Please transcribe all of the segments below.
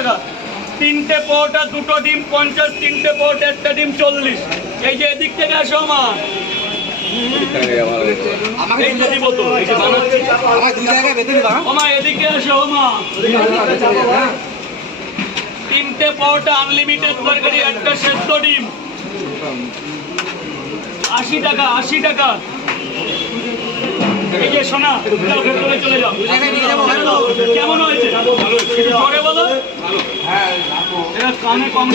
টাকা। তিনটে পরোটা, দুটো ডিম 50, তিনটে পরোটা, একটা ডিম 40। এই যে এদিক থেকে আসো মা, এই যে দিব তো, এই যে বানাচ্ছি। ওমা এদিকে আসো মা, তিনটে পরোটা, আনলিমিটেড তরকারি, একটা সেদ্ধ ডিম 80 টাকা, 80 টাকা। এই যে সোনা, যাও ভেতরে চলে যাও। কেমন হয়েছে? পরে বলো। এরা কানে কম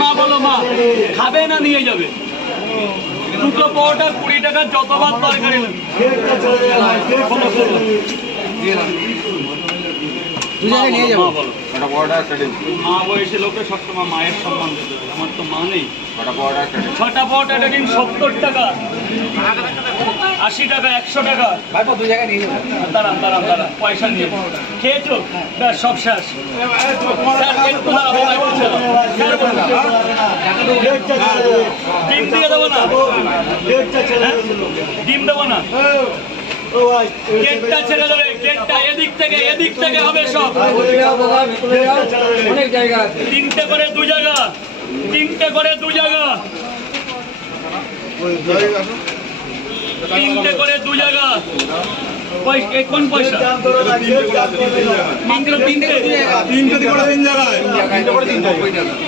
মা বলো, মা খাবে না নিয়ে যাবে? দুটো পরোটা 20 টাকা, যতবার তরকারি মা বয়সে লোকে সবসময় মায়ের সম্মান দিতে হবে। আমার তো মা নেই। 6টা পরোটা, একটা ডিম 70 টাকা, 80 টাকা, 100 টাকা। দাঁড়ান দাঁড়ান দাঁড়ান, পয়সা নিয়ে খেয়েছো? ব্যাস সব শেষ। একটু দাঁড়াবো, ডিম দিয়ে দেবো না? ডিম দেবো না? গেটটা ছেড়ে দেবে, গেটটা এদিক থেকে হবে সব। তিনটে করে দু জায়গা, তিনটে করে দু জায়গা, তিনটে করে দু জায়গা। কোন পয়সা? মাত্র তিনটে,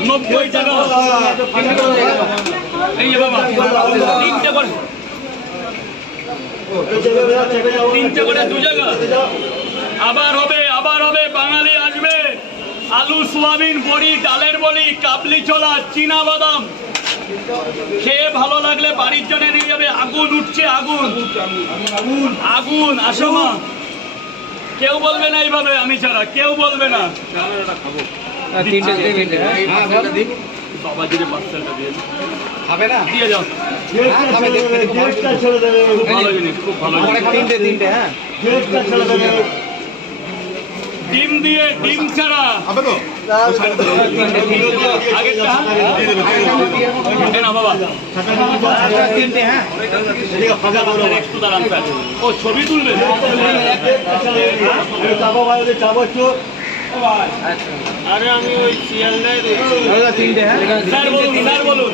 90 টাকা। এই যে বাবা, তিনটে করে, তিনটে করে দু জায়গা। আবার হবে, আবার হবে। বাঙালি আসবে, আলু, সোয়াবিন, বড়ি, ডালের বড়ি, কাবলি ছোলা, চীনা বাদাম খেয়ে ভালো লাগলে বাড়ির জন্য নিয়ে যাবে। আগুন উঠছে, আগুন আগুন। আসো মা, কেউ বলবে না এইভাবে আমি ছাড়া, কেউ বলবে না। বাবাজিরে পার্সেলটা দিয়ে খাবে না, দিয়ে যাও। খুব ভালো জিনিস, খুব ভালো। তিনটে হ্যাঁ, ডিম দিয়ে, ডিম ছাড়া ও ছবি তুলবে। আরে আমি ওই শিয়ালদায় স্যার বলুন, স্যার বলুন।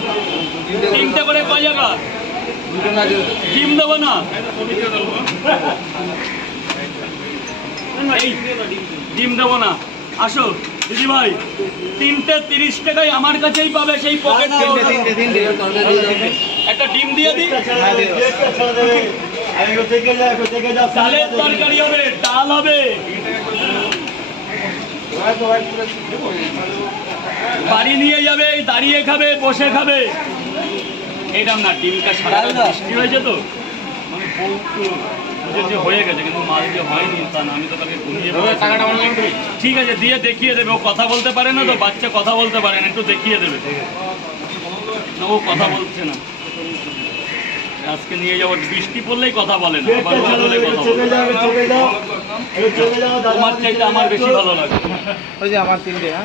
তিনটে করে কয় জায়গা? ডিম দেবো না? এই ডিম দেবো না। আসো দিদি ভাই, তিনটে 30 টাকায় আমার কাছেই পাবে সেই পকেট। একটা ডিম দিয়ে দিই। ডালের তরকারি হবে, ডাল হবে, বাড়ি নিয়ে যাবে, দাঁড়িয়ে খাবে, বসে খাবে। এইরকম না, ডিমটা সারা বৃষ্টি হয়েছে তো যে হয়ে গেছে, কিন্তু মাল যে হয়নি তা না। আমি তো তাকে ঘুমিয়ে ঠিক আছে, দিয়ে দেখিয়ে দেবে। ও কথা বলতে পারে না তো, বাচ্চা কথা বলতে পারে না, একটু দেখিয়ে দেবে। না, ও কথা বলছে না। আজকে নিয়ে যাবো, বৃষ্টি পড়লেই কথা বলে না, আবার বলে কথা বলে। তোমার চাইতে আমার বেশি ভালো লাগে। ওই যে আমার তিনটে।